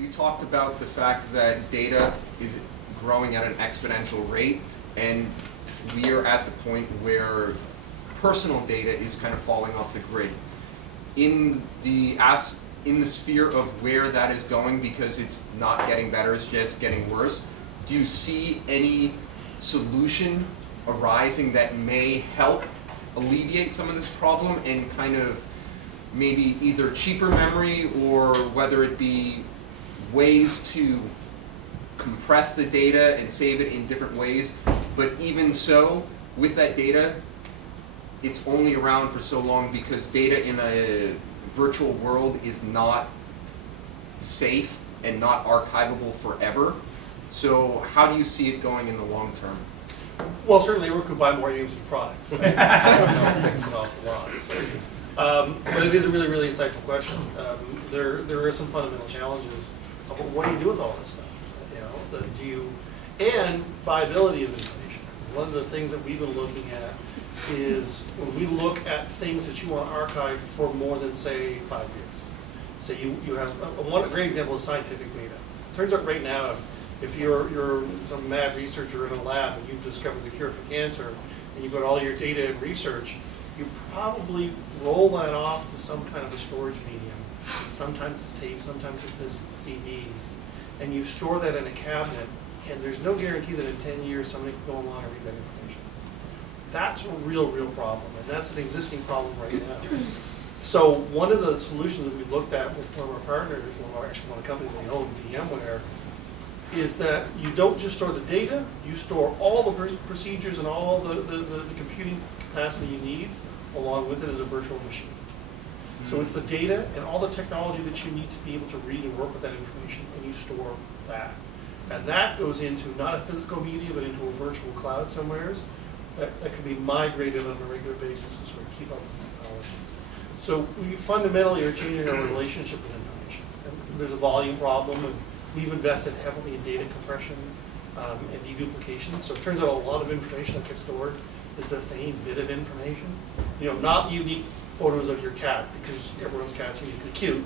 you talked about the fact that data is growing at an exponential rate, and we are at the point where personal data is kind of falling off the grid. In the sphere of where that is going, because it's not getting better, it's just getting worse, do you see any solution arising that may help alleviate some of this problem and kind of maybe either cheaper memory, or whether it be ways to compress the data and save it in different ways? But even so, with that data, it's only around for so long because data in a virtual world is not safe and not archivable forever. So how do you see it going in the long term? Well, certainly we could buy more AMC products. Things an awful lot. So, but it is a really, really insightful question. There are some fundamental challenges about what do you do with all this stuff? And viability of information. One of the things that we've been looking at is when we look at things that you want to archive for more than, say, 5 years. So you have a great example is scientific data. It turns out right now, if you're some mad researcher in a lab and you've discovered the cure for cancer, and you've got all your data and research, you probably roll that off to some kind of a storage medium. Sometimes it's tape, sometimes it's CDs, and you store that in a cabinet, and there's no guarantee that in 10 years somebody can go along and read that information. That's a real problem, and that's an existing problem right now. So one of the solutions that we looked at with one of our partners, one of the companies we own, VMware, is that you don't just store the data, you store all the procedures and all the computing capacity you need, along with it as a virtual machine. So it's the data and all the technology that you need to be able to read and work with that information, and you store that. And that goes into not a physical media, but into a virtual cloud somewheres that can be migrated on a regular basis to sort of keep up with technology. So we fundamentally are changing our relationship with information. And there's a volume problem, and we've invested heavily in data compression and deduplication. So it turns out a lot of information that gets stored is the same bit of information. Not the unique photos of your cat, because everyone's cat's uniquely cute,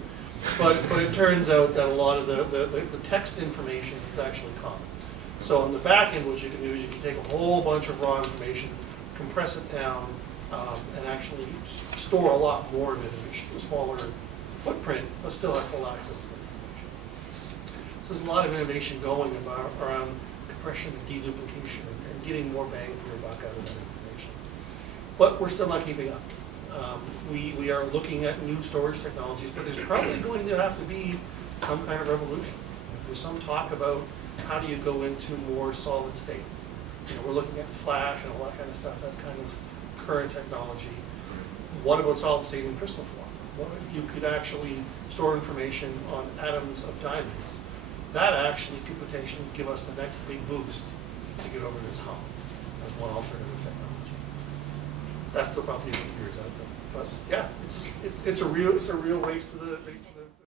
but it turns out that a lot of the text information is actually common. So on the back end, what you can do is you can take a whole bunch of raw information, compress it down, and actually store a lot more of it in a smaller footprint, but still have full access to the information. So there's a lot of innovation going around compression and deduplication and getting more bang for your buck out of that information. But we're still not keeping up. We are looking at new storage technologies, but there's probably going to have to be some kind of revolution. There's some talk about how do you go into more solid state. We're looking at flash and all that kind of stuff. That's kind of current technology. What about solid state in crystal form? What if you could actually store information on atoms of diamonds? That actually could potentially give us the next big boost to get over this hump as one alternative technology. That's still probably a few years out there. But yeah, it's a real race to the